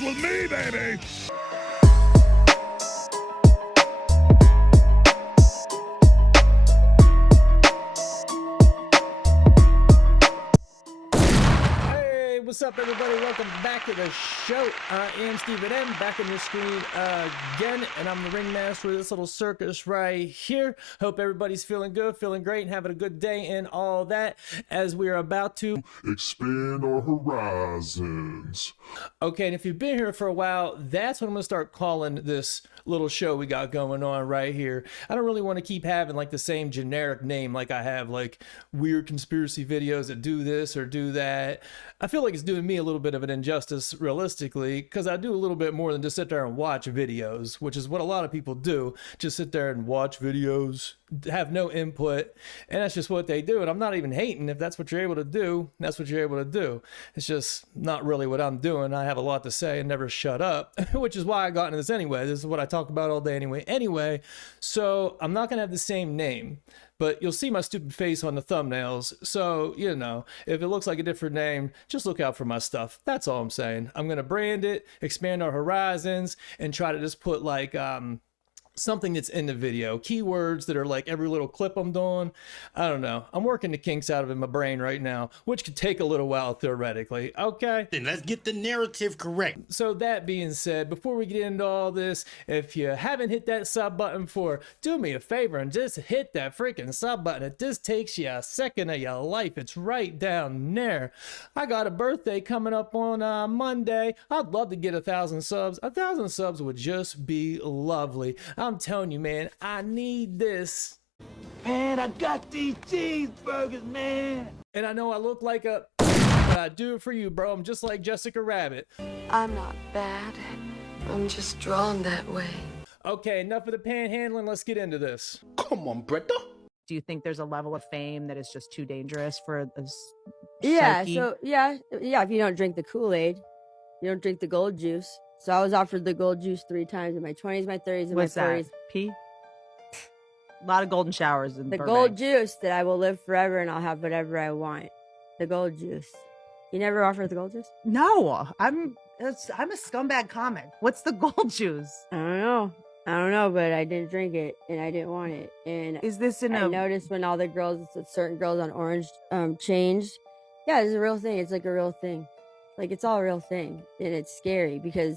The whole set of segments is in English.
Girls with me, baby. What's up, everybody? Welcome back to the show. I am Stephen M, back on your screen again, and I'm the ringmaster of this little circus right here. Hope everybody's feeling good, feeling great, and having a good day and all that as we are about to expand our horizons. Okay, and if you've been here for a while, that's what I'm going to start calling this little show we got going on right here. I don't really want to keep having like the same generic name like I have like weird conspiracy videos that do this or do that. I feel like it's doing me a little bit of an injustice realistically, because I do a little bit more than just sit there and watch videos, which is what a lot of people do. Just sit there and watch videos, have no input, and that's just what they do. And I'm not even hating. If that's what you're able to do, that's what you're able to do. It's just not really what I'm doing. I have a lot to say and never shut up, which is why I got into this anyway. This is what I talk about all day anyway. So I'm not gonna have the same name, but you'll see my stupid face on the thumbnails. So, you know, if it looks like a different name, just look out for my stuff. That's all I'm saying. I'm going to brand it, expand our horizons, and try to just put like something that's in the video. Keywords that are like every little clip I'm doing. I don't know. I'm working the kinks out of it in my brain right now, which could take a little while theoretically. Okay? Then let's get the narrative correct. So that being said, before we get into all this, if you haven't hit that sub button before, do me a favor and just hit that freaking sub button. It just takes you a second of your life. It's right down there. I got a birthday coming up on Monday. I'd love to get 1,000 subs. 1,000 subs would just be lovely. I'm telling you, man, I need this. Man, I got these cheeseburgers, man. And I know I look like a, but I do it for you, bro. I'm just like Jessica Rabbit. I'm not bad. I'm just drawn that way. Okay, enough of the panhandling. Let's get into this. Come on, Bretta. Do you think there's a level of fame that is just too dangerous for a Yeah, psyche? so yeah, if you don't drink the Kool-Aid, you don't drink the gold juice. So I was offered the gold juice 3 times in my 20s, my 30s, and What's my 40s. that? Pee? A lot of golden showers in The Burbank. gold juice that I will live forever and I'll have whatever I want. The gold juice. You never offered the gold juice? No, I'm a scumbag comic. What's the gold juice? I don't know, but I didn't drink it and I didn't want it. And Is this in I a noticed when all the girls, certain girls on Orange changed. Yeah, it's a real thing. It's like a real thing. Like it's all a real thing. And it's scary because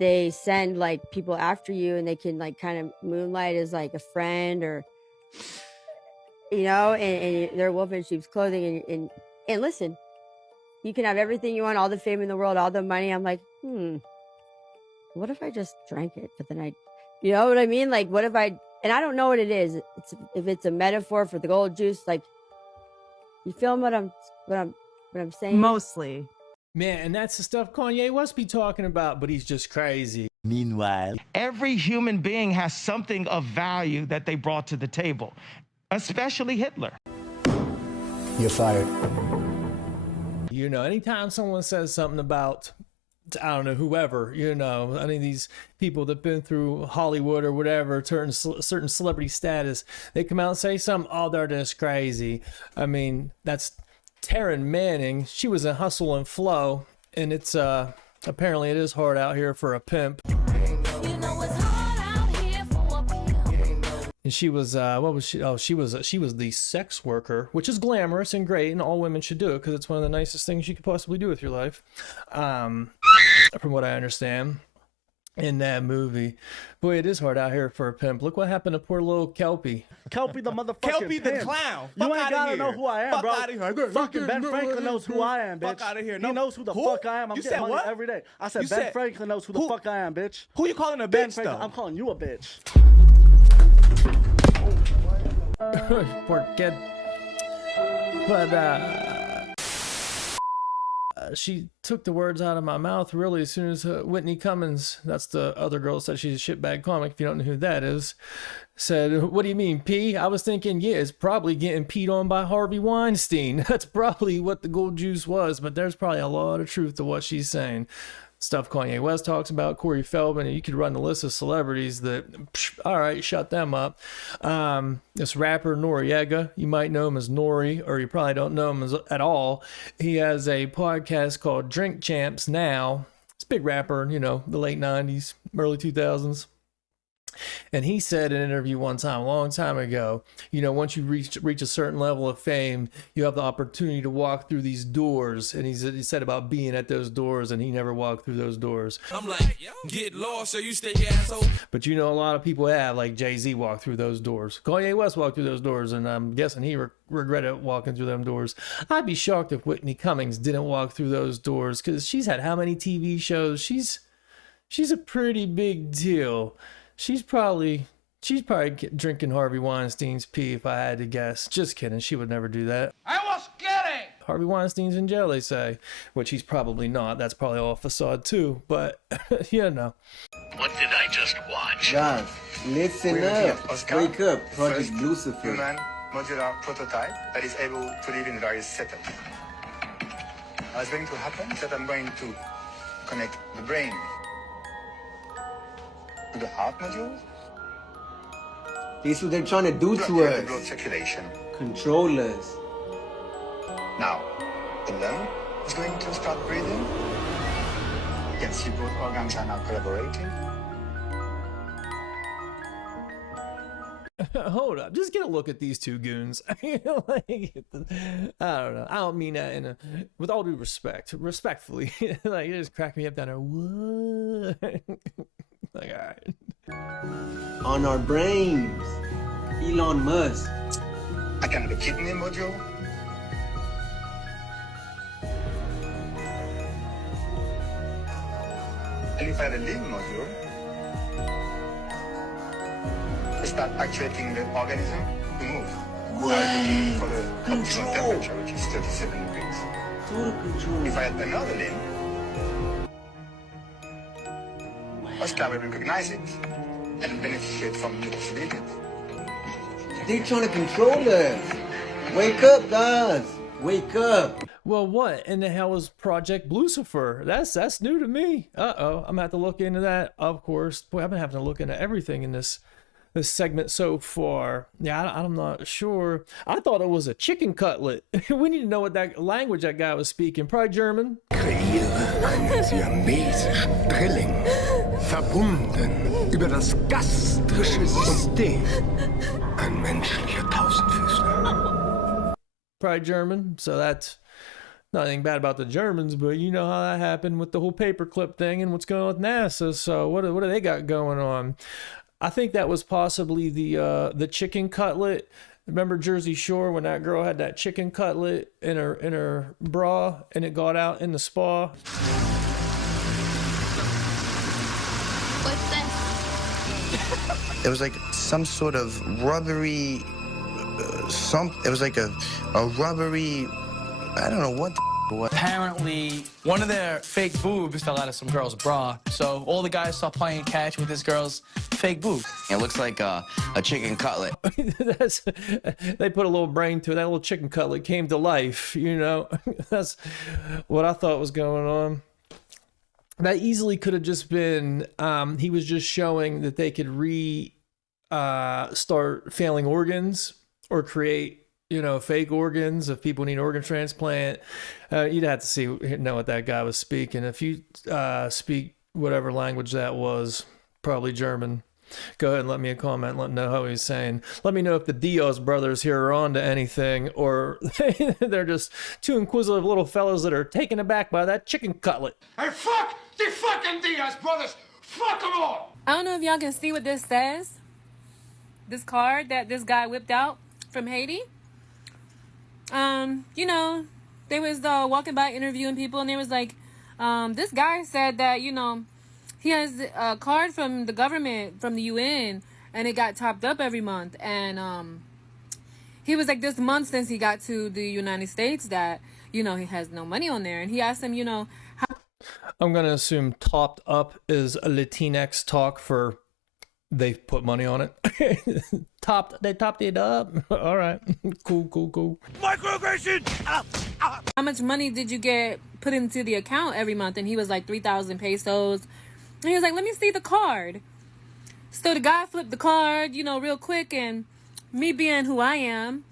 they send like people after you and they can like kind of moonlight as like a friend or, you know, and they're wolf in sheep's clothing. And listen, you can have everything you want, all the fame in the world, all the money. I'm like, what if I just drank it? But then you know what I mean? Like, what if and I don't know what it is. If it's a metaphor for the gold juice, like, you feel what I'm saying? mostly? Man, and that's the stuff Kanye West be talking about, but he's just crazy. Meanwhile, every human being has something of value that they brought to the table, especially Hitler. you're fired. You know, anytime someone says something about, I don't know, whoever, you know, any of these people that been through Hollywood or whatever, certain celebrity status, they come out and say something, oh, they're just crazy. I mean, that's Taryn Manning. She was in Hustle and Flow, and it's apparently it is hard out here for a pimp. And she was what was she? Oh, she was the sex worker, which is glamorous and great, and all women should do it because it's one of the nicest things you could possibly do with your life, from what I understand. In that movie, boy, it is hard out here for a pimp. Look what happened to poor little Kelpie. Kelpie the motherfucking Kelpie the pimp. clown. You Fuck ain't outta gotta here. know who I am, Fuck bro. outta here. Fucking Ben Franklin knows who I am, bitch. Fuck outta here. He No. knows who the Who? fuck I am. I'm You getting said money what? every day. I said You Ben said- Franklin knows who the who- fuck I am, bitch. Who you calling a Ben bitch, Franklin, though? I'm calling you a bitch. Poor kid. But she took the words out of my mouth really as soon as Whitney Cummings, that's the other girl, said she's a shitbag comic, if you don't know who that is, said, what do you mean, pee? I was thinking, yeah, it's probably getting peed on by Harvey Weinstein. That's probably what the gold juice was, but there's probably a lot of truth to what she's saying. Stuff Kanye West talks about, Corey Feldman, and you could run the list of celebrities that, all right, shut them up. This rapper Noriega, you might know him as Nori, or you probably don't know him at all. He has a podcast called Drink Champs Now. It's big rapper, you know, the late 90s, early 2000s. And he said in an interview one time, a long time ago, you know, once you reach a certain level of fame, you have the opportunity to walk through these doors. And he said about being at those doors, and he never walked through those doors. I'm like, get lost so you stay asshole. But you know, a lot of people have, like Jay-Z walked through those doors. Kanye West walked through those doors, and I'm guessing he regretted walking through them doors. I'd be shocked if Whitney Cummings didn't walk through those doors, because she's had how many TV shows? She's a pretty big deal. She's probably drinking Harvey Weinstein's pee, if I had to guess. Just kidding. She would never do that. I was kidding. Harvey Weinstein's in jail, they say, which he's probably not. That's probably all facade too. But you know. What did I just watch? Guys, listen up. Wake up, Project Lucifer. Human modular prototype that is able to live in various setups. What's going to happen is that I'm going to connect the brain to the heart module. This is what they're trying to do to us. The blood circulation. Control us. Now, the lung is going to start breathing. You can see both organs are now collaborating. Hold up, just get a look at these two goons. Like, I don't know. I don't mean that with all due respect, respectfully. Like, it just cracked me up down there. What? Like, all right. On our brains. Elon Musk. I can have a kidney module. And if I have a limb module, I start actuating the organism to move. Looking for the optimal temperature, which is 37 degrees. Total control. If I had another limb, Oscar will recognize it and benefit from the possibilities. They're trying to control us. Wake up, guys. Wake up. Well, what in the hell is Project Lucifer? That's new to me. Uh-oh, I'm gonna have to look into that, of course. Boy, I've been having to look into everything in this segment so far. Yeah, I'm not sure. I thought it was a chicken cutlet. We need to know what that language that guy was speaking. Probably German. Kreiere einen siamesischen Drilling, verbunden über das gastrische System. Ein menschlicher Tausendfüßler. Probably German, so that's nothing bad about the Germans, but you know how that happened with the whole paperclip thing and what's going on with NASA. So what do they got going on? I think that was possibly the chicken cutlet. Remember Jersey Shore when that girl had that chicken cutlet in her bra and it got out in the spa? What's this? It was like some sort of rubbery, it was like a rubbery, I don't know what the was. Apparently, one of their fake boobs fell out of some girl's bra, so all the guys saw playing catch with this girl's fake boob. It looks like a chicken cutlet. They put a little brain to it. That little chicken cutlet came to life, you know. That's what I thought was going on. That easily could have just been, he was just showing that they could start failing organs or create, you know, fake organs if people need organ transplant. You'd have to know what that guy was speaking. If you speak whatever language that was, probably German, go ahead and let me a comment, let me know how he's saying. Let me know if the Diaz brothers here are on to anything, or they're just two inquisitive little fellows that are taken aback by that chicken cutlet. Hey, fuck the fucking Diaz brothers! Fuck them all! I don't know if y'all can see what this says. This card that this guy whipped out from Haiti. You know, they was walking by interviewing people, and they was like, this guy said that, you know, he has a card from the government, from the UN, and it got topped up every month. And he was like, this month since he got to the United States that, you know, he has no money on there. And he asked him, you know, how... I'm going to assume topped up is a Latinx talk for they've put money on it. They topped it up. All right. Cool. Microaggression! How much money did you get put into the account every month? And he was like 3,000 pesos. And he was like, let me see the card. So the guy flipped the card, you know, real quick. And me being who I am,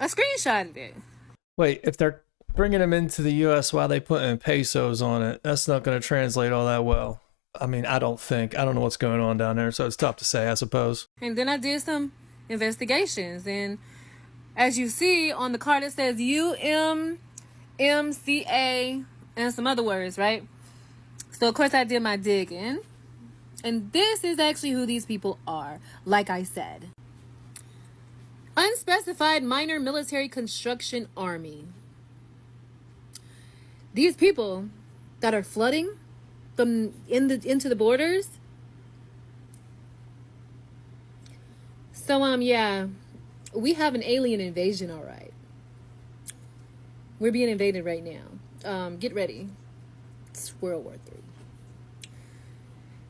I screenshotted it. Wait, if they're Bringing them into the U.S. while they put in pesos on it, that's not going to translate all that well. I mean, I don't know what's going on down there, so it's tough to say, I suppose. And then I did some investigations, and as you see on the card, it says UMMCA and some other words, right? So, of course, I did my digging. And this is actually who these people are, like I said. Unspecified Minor Military Construction Army. These people that are flooding from into the borders. So, yeah, we have an alien invasion, all right. We're being invaded right now. Get ready. It's World War III.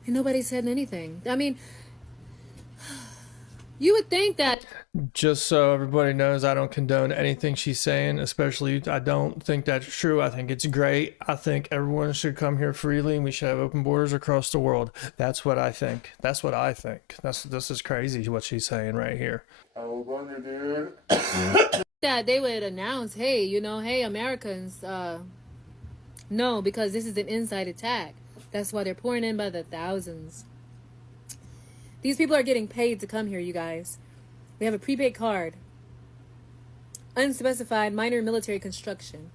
And nobody said anything. I mean, you would think that... Just so everybody knows, I don't condone anything she's saying, especially I don't think that's true. I think it's great. I think everyone should come here freely and we should have open borders across the world. That's what I think. That's what I think. This is crazy what she's saying right here. that they would announce, hey, hey, Americans, no, because this is an inside attack. That's why they're pouring in by the thousands. These people are getting paid to come here, you guys. They have a prepaid card. Unspecified minor military construction.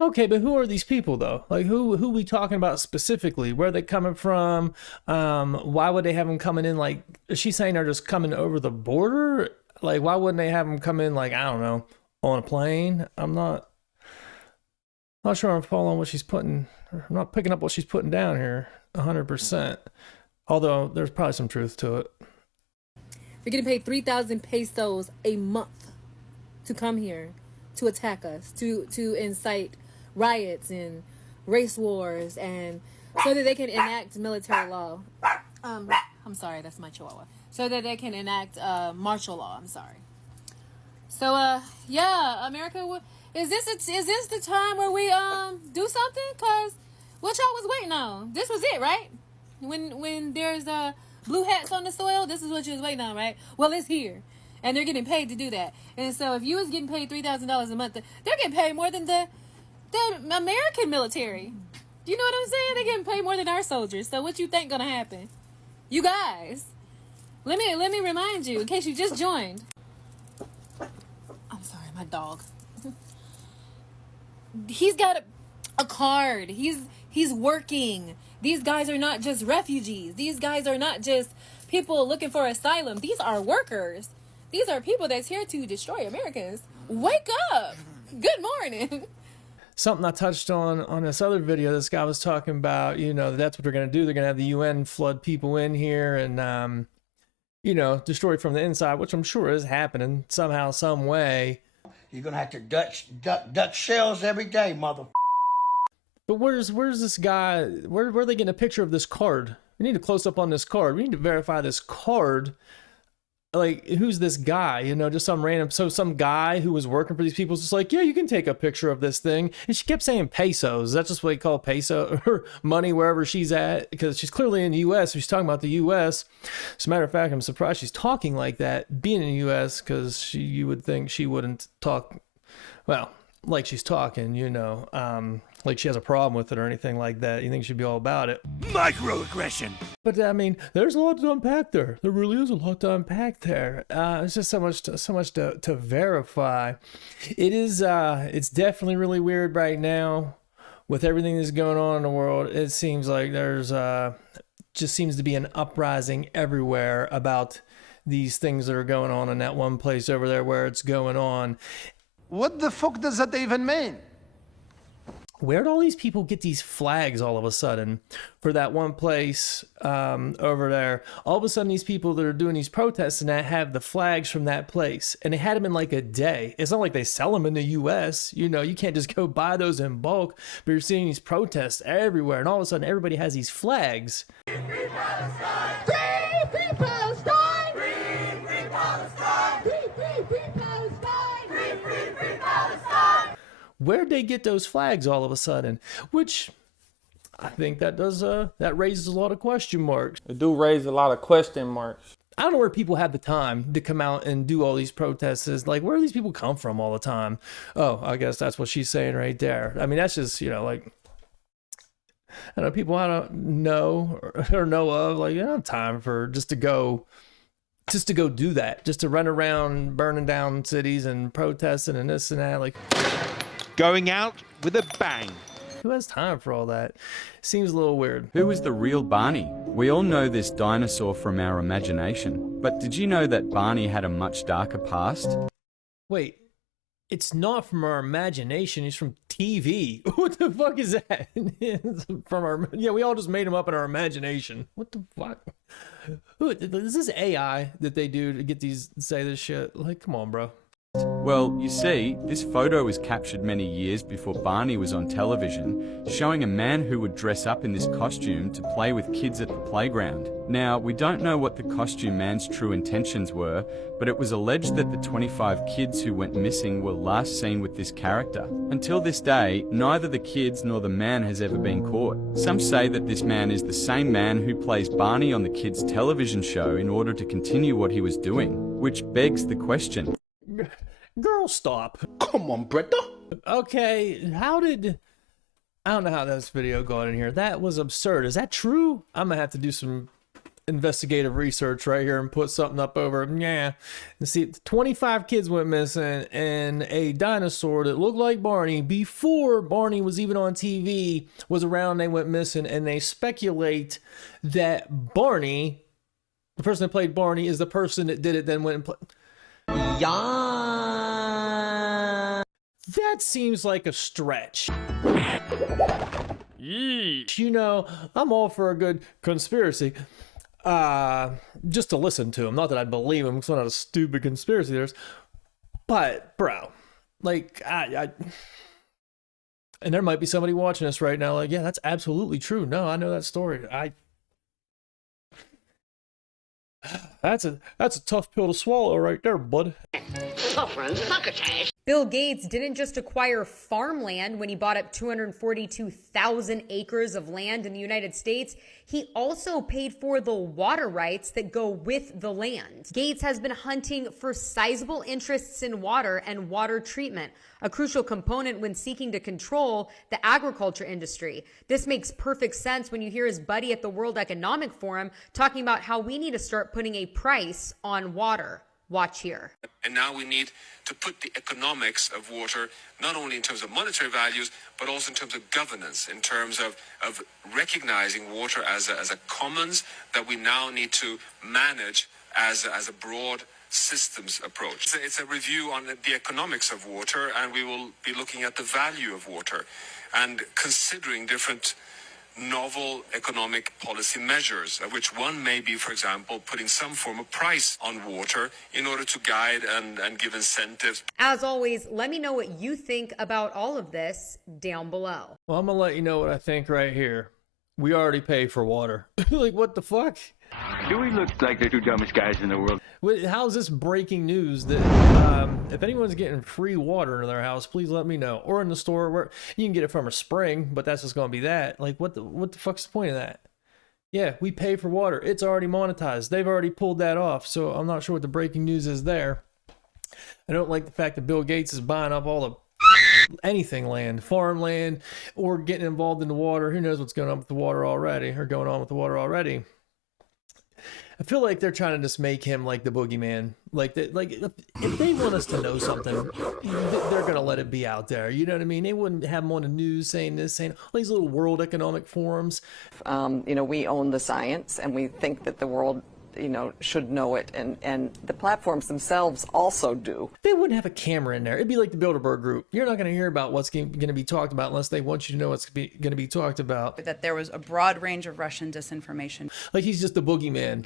Okay, but who are these people though? Like who we talking about specifically? Where are they coming from? Why would they have them coming in? Like, is she saying they're just coming over the border? Like, why wouldn't they have them come in, like, I don't know, on a plane? I'm not sure I'm following what she's putting. I'm not picking up what she's putting down here 100%. Although there's probably some truth to it. They're getting paid 3,000 pesos a month to come here, to attack us, to incite riots and race wars, and so that they can enact military law. I'm sorry, that's my chihuahua. So that they can enact martial law. I'm sorry. So yeah, America, is this the time where we do something? Cause what y'all was waiting on? This was it, right? When there's blue hats on the soil, this is what you was waiting on, right? Well, it's here, and they're getting paid to do that. And so, if you was getting paid $3,000 a month, they're getting paid more than the American military. You know what I'm saying? They're getting paid more than our soldiers. So, what you think gonna happen? You guys, let me remind you, in case you just joined. I'm sorry, my dog. He's got a card. He's working. These guys are not just refugees. These guys are not just people looking for asylum. These are workers. These are people that's here to destroy Americans. Wake up. Good morning. Something I touched on this other video, this guy was talking about, that's what they're going to do. They're going to have the UN flood people in here and, destroy from the inside, which I'm sure is happening somehow, some way. You're going to have to duck shells every day, mother. But where's this guy? Where are they getting a picture of this card? We need to close up on this card. We need to verify this card. Like, who's this guy? Just some random. So some guy who was working for these people is just like, yeah, you can take a picture of this thing. And she kept saying pesos. That's just what they call peso or money wherever she's at, because she's clearly in the U.S. She's talking about the U.S. As a matter of fact, I'm surprised she's talking like that, being in the U.S., because you would think she wouldn't talk, well, like she's talking, like she has a problem with it or anything like that. You think she'd be all about it. Microaggression. But I mean, there's a lot to unpack there. There really is a lot to unpack there. It's just so much to verify. It is. It's definitely really weird right now with everything that's going on in the world. It seems like there's just seems to be an uprising everywhere about these things that are going on in that one place over there where it's going on. What the fuck does that even mean? Where'd all these people get these flags all of a sudden for that one place over there? All of a sudden, these people that are doing these protests and that have the flags from that place, and they had them in like a day. It's not like they sell them in the U.S. You can't just go buy those in bulk, but you're seeing these protests everywhere, and all of a sudden, everybody has these flags. Free Palestine! Free Palestine! Free Palestine! Free Palestine! Free Palestine! Where'd they get those flags all of a sudden? Which I think that does that raises a lot of question marks. It do raise a lot of question marks. I don't know where people have the time to come out and do all these protests. Is like, where do these people come from all the time? Oh, I guess that's what she's saying right there. I mean, that's just, you know, like, I don't know, people I don't know or know of, like, I don't have time for just to go do that, just to run around burning down cities and protesting and this and that. Like, going out with a bang. Who has time for all that? Seems a little weird. Who was the real Barney? We all know this dinosaur from our imagination, but did you know that Barney had a much darker past? Wait, it's not from our imagination, he's from TV. What the fuck is that? From our, yeah, we all just made him up in our imagination. What the fuck? Who is this AI that they do to get these, say this shit? Like, come on, bro. Well, you see, this photo was captured many years before Barney was on television, showing a man who would dress up in this costume to play with kids at the playground. Now, we don't know what the costume man's true intentions were, but it was alleged that the 25 kids who went missing were last seen with this character. Until this day, neither the kids nor the man has ever been caught. Some say that this man is the same man who plays Barney on the kids' television show in order to continue what he was doing, which begs the question. Girl, stop. Come on, Bretta. Okay, I don't know how this video got in here. That was absurd. Is that true? I'm gonna have to do some investigative research right here and put something up over. Yeah. And see, 25 kids went missing and a dinosaur that looked like Barney before Barney was even on TV was around. They went missing, and they speculate that Barney, the person that played Barney, is the person that did it, then went and played. Yeah. That seems like a stretch. Yeesh. You know, I'm all for a good conspiracy. Just to listen to him. Not that I believe him, because I'm not a stupid conspiracy theorist. But, bro, like, and there might be somebody watching us right now like, yeah, that's absolutely true. No, I know that story. That's a tough pill to swallow right there, bud. Bill Gates didn't just acquire farmland when he bought up 242,000 acres of land in the United States. He also paid for the water rights that go with the land. Gates has been hunting for sizable interests in water and water treatment, a crucial component when seeking to control the agriculture industry. This makes perfect sense when you hear his buddy at the World Economic Forum talking about how we need to start putting a price on water. Watch here. And now we need to put the economics of water, not only in terms of monetary values, but also in terms of governance, in terms of recognizing water as a commons that we now need to manage as a broad systems approach. It's a review on the economics of water, and we will be looking at the value of water and considering different novel economic policy measures, of which one may be, for example, putting some form of price on water in order to guide and give incentives. As always, let me know what you think about all of this down below. Well, I'm gonna let you know what I think right here. We already pay for water. Like, what the fuck? Do we look like the two dumbest guys in the world? How's this breaking news that if anyone's getting free water in their house, please let me know. Or in the store, where you can get it from a spring, but that's just gonna be that. Like, what the fuck's the point of that? Yeah, we pay for water. It's already monetized. They've already pulled that off. So I'm not sure what the breaking news is there. I don't like the fact that Bill Gates is buying up all the anything land, farmland, or getting involved in the water. Who knows what's going on with the water already, or going on with the water already. I feel like they're trying to just make him like the boogeyman. Like if they want us to know something, they're gonna let it be out there. You know what I mean? They wouldn't have him on the news saying this, saying all these little World Economic Forums. You know, we own the science, and we think that the world, you know, should know it, and the platforms themselves also do. They wouldn't have a camera in there. It'd be like the Bilderberg Group. You're not going to hear about what's going to be talked about unless they want you to know what's going to be talked about. That there was a broad range of Russian disinformation. Like he's just the boogeyman.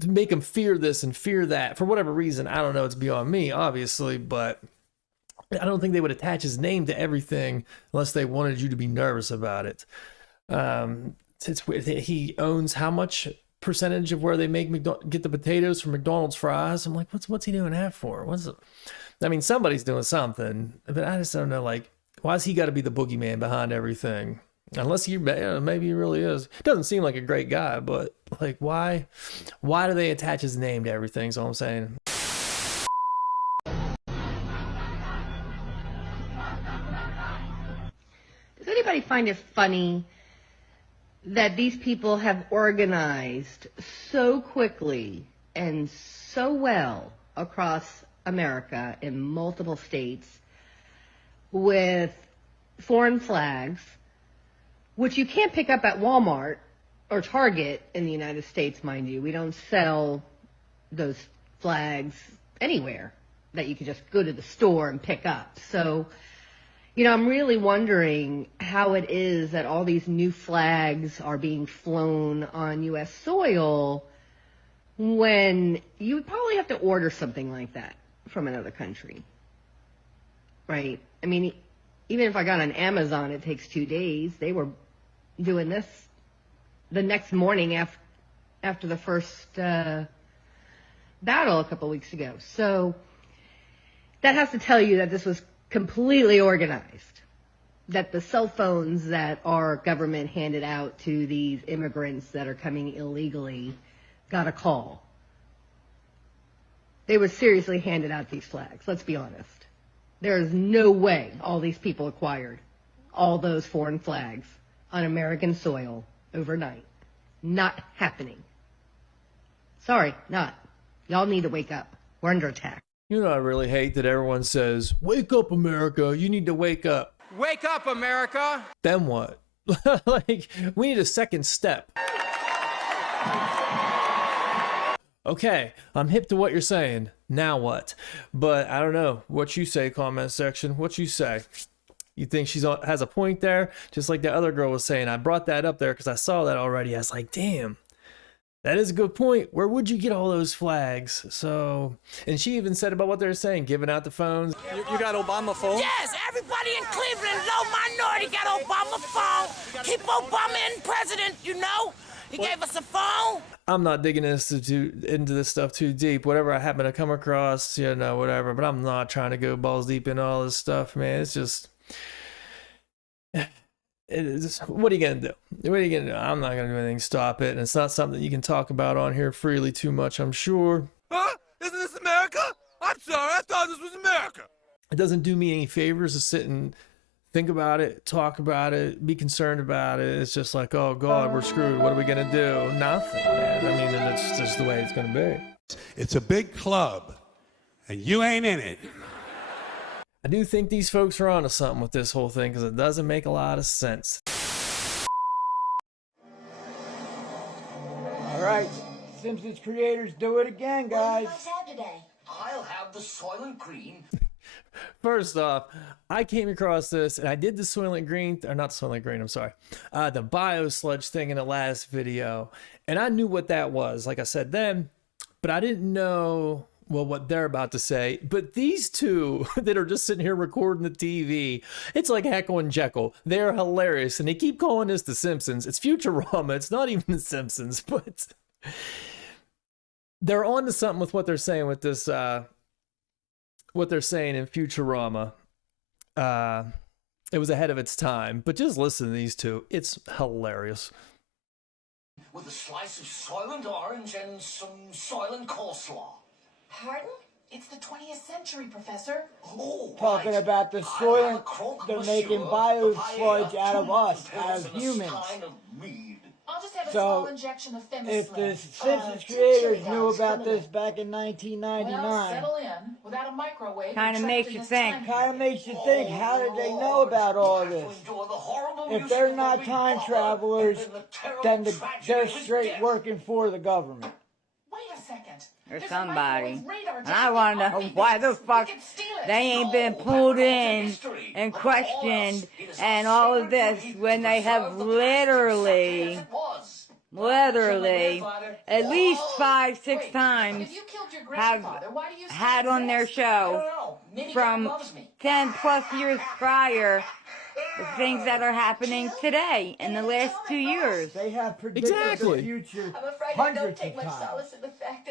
To make them fear this and fear that for whatever reason. I don't know. It's beyond me, obviously, but I don't think they would attach his name to everything unless they wanted you to be nervous about it. He owns how much percentage of where they get the potatoes from McDonald's fries? I'm like, what's he doing that for? I mean, somebody's doing something, but I just don't know. Like, why's he got to be the boogeyman behind everything? Unless maybe he really is. Doesn't seem like a great guy, but like, why do they attach his name to everything? Is all I'm saying. Does anybody find it funny that these people have organized so quickly and so well across America in multiple states with foreign flags, which you can't pick up at Walmart or Target in the United States, mind you. We don't sell those flags anywhere that you can just go to the store and pick up. So, I'm really wondering how it is that all these new flags are being flown on U.S. soil when you would probably have to order something like that from another country, right? I mean, even if I got on Amazon, it takes 2 days. They were doing this the next morning after the first battle a couple weeks ago. So that has to tell you that this was completely organized, that the cell phones that our government handed out to these immigrants that are coming illegally got a call. They were seriously handed out these flags, let's be honest. There is no way all these people acquired all those foreign flags on American soil overnight. Not happening. Sorry, not. Y'all need to wake up. We're under attack. I really hate that everyone says, "Wake up, America. You need to wake up." Wake up, America. Then what? Like, we need a second step. Okay, I'm hip to what you're saying. Now what? But I don't know. What you say, comment section. What you say? You think she has a point there? Just like the other girl was saying. I brought that up there because I saw that already. I was like, damn. That is a good point. Where would you get all those flags? So, and she even said about what they're saying, giving out the phones. You got Obama phone? Yes, everybody in Cleveland, low minority, got Obama phone. Keep Obama in president, He gave us a phone. I'm not digging into this stuff too deep. Whatever I happen to come across, whatever. But I'm not trying to go balls deep in all this stuff, man. It's just... what are you gonna do? What are you gonna do? I'm not gonna do anything to stop it, and it's not something you can talk about on here freely too much, I'm sure. Huh? Isn't this America? I'm sorry, I thought this was America. It doesn't do me any favors to sit and think about it, talk about it, be concerned about it. It's just like, oh God, we're screwed. What are we gonna do? Nothing, man. I mean, it's just the way it's gonna be. It's a big club, and you ain't in it. I do think these folks are onto something with this whole thing because it doesn't make a lot of sense. All right, Simpsons creators, do it again, guys. I'll have the Soylent Green. First off, I came across this and I did the Soylent Green, or not Soylent Green, I'm sorry, the Biosludge thing in the last video. And I knew what that was, like I said then, but I didn't know... what they're about to say. But these two that are just sitting here recording the TV, it's like Heckle and Jekyll. They're hilarious, and they keep calling this The Simpsons. It's Futurama. It's not even The Simpsons, but they're on to something with what they're saying with this, what they're saying in Futurama. It was ahead of its time, but just listen to these two. It's hilarious. With a slice of Soylent orange and some Soylent coleslaw. Pardon? It's the 20th century, Professor. Oh, Talking about the Soylent, they're making biosludge out of us, out of humans. I'll just have a So, small injection of Femislim. if the Simpsons creators knew about this back in 1999, Well, settle in. Without a microwave. Kind of makes you think. kind of makes you think, how did they know about all this? If they're not time travelers, then they're straight working for the government. Wait a second. Or There's a somebody. microwave radar And just I want to know behind why us. the fuck We can steal it. they ain't been pulled in and questioned and all of this when they have literally at least 5-6 times have had on their show from 10 plus years prior the things that are happening today in the last 2 years. They have predicted the future hundreds of times.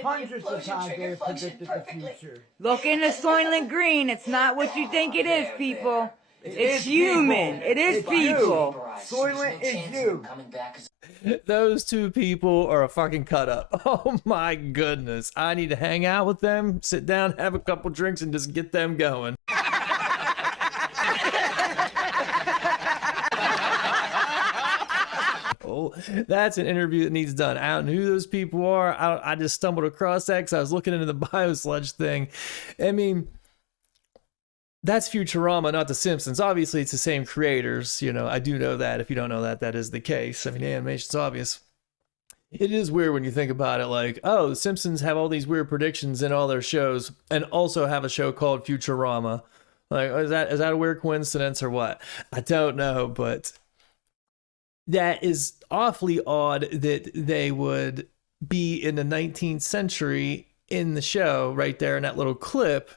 Hundreds of times they have predicted the future. Look into Soylent Green. It's not what you think it is, people. It's human. It is people. Soylent is you. Those two people are a fucking cut up. Oh my goodness. I need to hang out with them, sit down, have a couple drinks, and just get them going. Oh, that's an interview that needs done. I don't know who those people are. I just stumbled across that because I was looking into the biosludge thing. I mean, that's Futurama, not The Simpsons. Obviously, it's the same creators. You know, I do know that. If you don't know that, that is the case. I mean, animation's obvious. It is weird when you think about it, like, oh, The Simpsons have all these weird predictions in all their shows and also have a show called Futurama. Like, is that a weird coincidence or what? I don't know, but that is awfully odd that they would be in the 19th century in the show right there in that little clip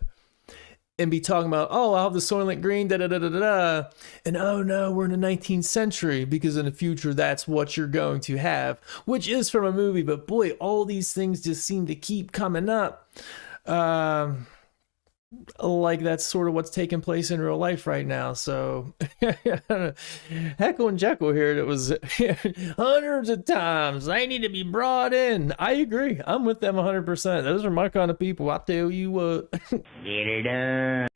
and be talking about, oh, I'll have the Soylent Green, da-da-da-da-da, and oh no, we're in the 19th century because in the future that's what you're going to have, which is from a movie, but boy, all these things just seem to keep coming up. Like that's sort of what's taking place in real life right now. So Heckle and Jekyll here, that was hundreds of times they need to be brought in. I agree, I'm with them 100%. Those are my kind of people, I tell you what. Get it done.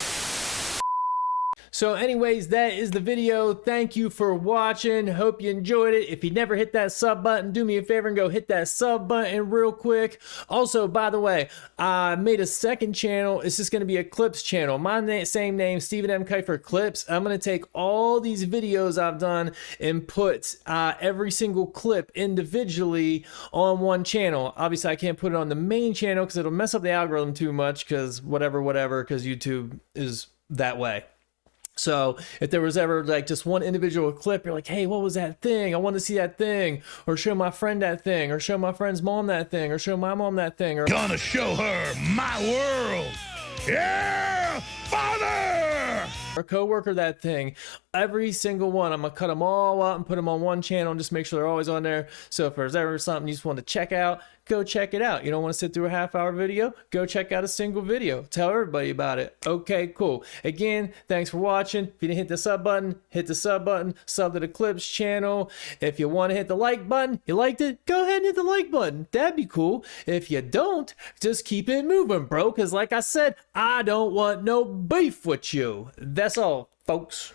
So anyways, that is the video. Thank you for watching. Hope you enjoyed it. If you never hit that sub button, do me a favor and go hit that sub button real quick. Also, by the way, I made a second channel. It's just going to be a clips channel. My same name, Stephen M. Kiefer Clips. I'm going to take all these videos I've done and put every single clip individually on one channel. Obviously, I can't put it on the main channel because it'll mess up the algorithm too much because whatever, because YouTube is that way. So if there was ever like just one individual clip, you're like, hey, what was that thing? I want to see that thing, or show my friend that thing, or show my friend's mom that thing, or show my mom that thing, or gonna show her my world. Yeah, father! Or coworker that thing. Every single one, I'm gonna cut them all out and put them on one channel and just make sure they're always on there. So if there's ever something you just want to check out, go check it out. You don't want to sit through a half-hour video? Go check out a single video. Tell everybody about it. Okay, cool. Again, thanks for watching. If you didn't hit the sub button, hit the sub button. Sub to the Clips channel. If you want to hit the like button, you liked it, go ahead and hit the like button. That'd be cool. If you don't, just keep it moving, bro. Because like I said, I don't want no beef with you. That's all, folks.